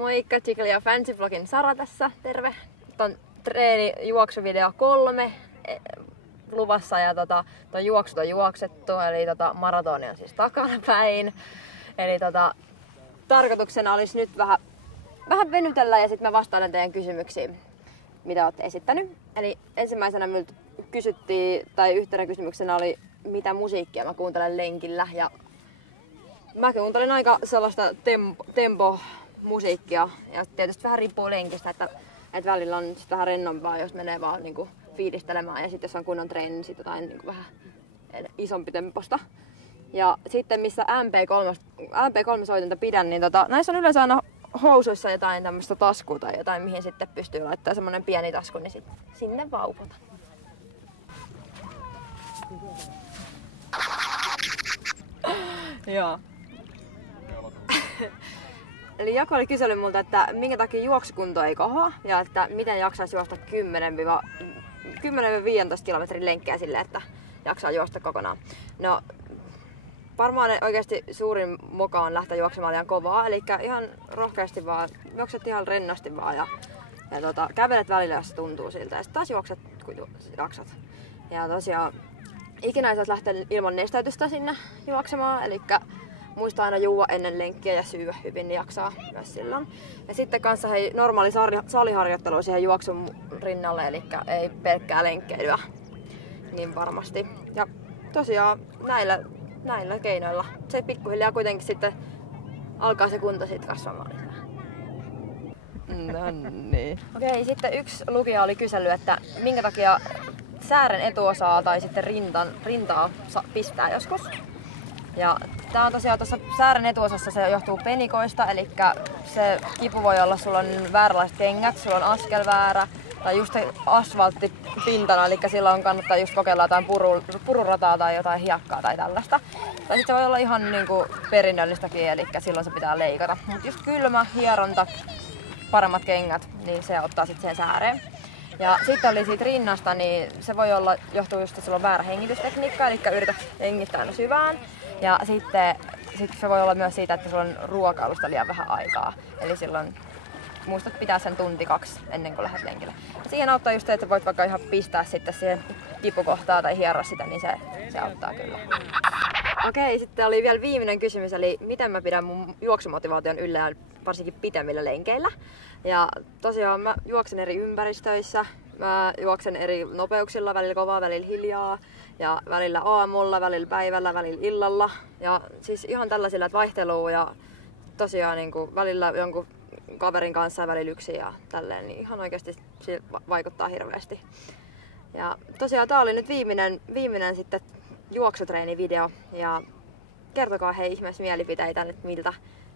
Moikka, Chickle ja Fancy Vlogin Sara tässä, terve! Nyt on juoksuvideo 3 luvassa ja ton juoksut on juoksettu, eli maratoni on siis takanapäin. Eli tarkoituksena olisi nyt vähän venytellä ja sitten mä vastaan teidän kysymyksiin, mitä olette esittänyt. Eli ensimmäisenä minulta kysyttiin, tai yhtenä kysymyksenä oli, mitä musiikkia mä kuuntelen lenkillä. Ja mä kuuntelen aika sellaista tempo-musiikkia ja tietysti vähän riippuu lenkistä, että välillä on sit vähän rennompaa, jos menee vaan niinku fiilistelemään ja sitten jos on kunnon treeni, niin sitten jotain niinku vähän isompi temposta. Ja sitten missä MP3-soitinta pidän, niin näissä on yleensä aina housuissa jotain tämmöistä taskua tai jotain, mihin sitten pystyy laittamaan semmonen pieni tasku, niin sit sinne vaupotan. Joo. Eli Jaakko oli kysellyt multa, että minkä takia juoksukunto ei kohoa ja että miten jaksaisi juosta 10-15 kilometrin lenkkejä silleen, että jaksaa juosta kokonaan. No, varmaan oikeasti suurin moka on lähteä juoksemaan liian kovaa, eli ihan rohkeasti vaan, juokset ihan rennosti vaan ja kävelet välillä, jos se tuntuu siltä ja sitten taas juokset, kun jaksat. Ja tosiaan ikinä ei saisi lähteä ilman nesteytystä sinne juoksemaan, eli muista aina juua ennen lenkkiä ja syyä hyvin, niin jaksaa myös silloin. Ja sitten kanssa normaali saliharjoittelu siihen juoksun rinnalle, eli ei pelkkää lenkkeilyä niin varmasti. Ja tosiaan näillä keinoilla se pikkuhiljaa kuitenkin sitten alkaa se kunto siitä kasvamaan lisää. No niin. Okei, sitten yksi lukija oli kysellyt, että minkä takia säären etuosaa tai sitten rintaa pistää joskus. Ja tää on tosiaan tuossa säären etuosassa, se johtuu penikoista, eli se kipu voi olla, sulla on vääränlaiset kengät, sulla on askel väärä tai just asfalttipintana, eli silloin kannattaa just kokeilla jotain pururataa tai jotain hiekkaa tai tällaista. Tai sitten se voi olla ihan niinku perinnöllistäkin, eli silloin se pitää leikata. Mutta just kylmä, hieronta, paremmat kengät, niin se ottaa sitten siihen sääreen. Ja sitten oli siitä rinnasta, niin se voi olla, johtuu just, että sulla on väärä hengitystekniikka, eli yritä hengittää aina syvään. Ja sitten se voi olla myös siitä, että sulla on ruokailusta liian vähän aikaa. Eli silloin muistat pitää sen 1-2 ennen kuin lähdet lenkille. Ja siihen auttaa just se, että voit vaikka ihan pistää sitten siihen kipukohtaa tai hieroa sitä, niin se auttaa kyllä. Okei, sitten oli vielä viimeinen kysymys, eli miten mä pidän mun juoksumotivaation yllä varsinkin pitemmillä lenkeillä. Ja tosiaan mä juoksen eri ympäristöissä, mä juoksen eri nopeuksilla, välillä kovaa, välillä hiljaa. Ja välillä aamulla, välillä päivällä, välillä illalla. Ja siis ihan tällaisilla, että vaihtelua ja tosiaan niin kuin välillä jonkun kaverin kanssa ja välillä yksin ja tälleen, niin ihan oikeasti se vaikuttaa hirveästi. Ja tosiaan tää oli nyt viimeinen sitten juoksutreenivideo ja kertokaa hei ihmeessä mielipiteitä, että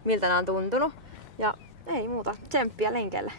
miltä nämä on tuntunut. Ja ei muuta, tsemppiä lenkeille!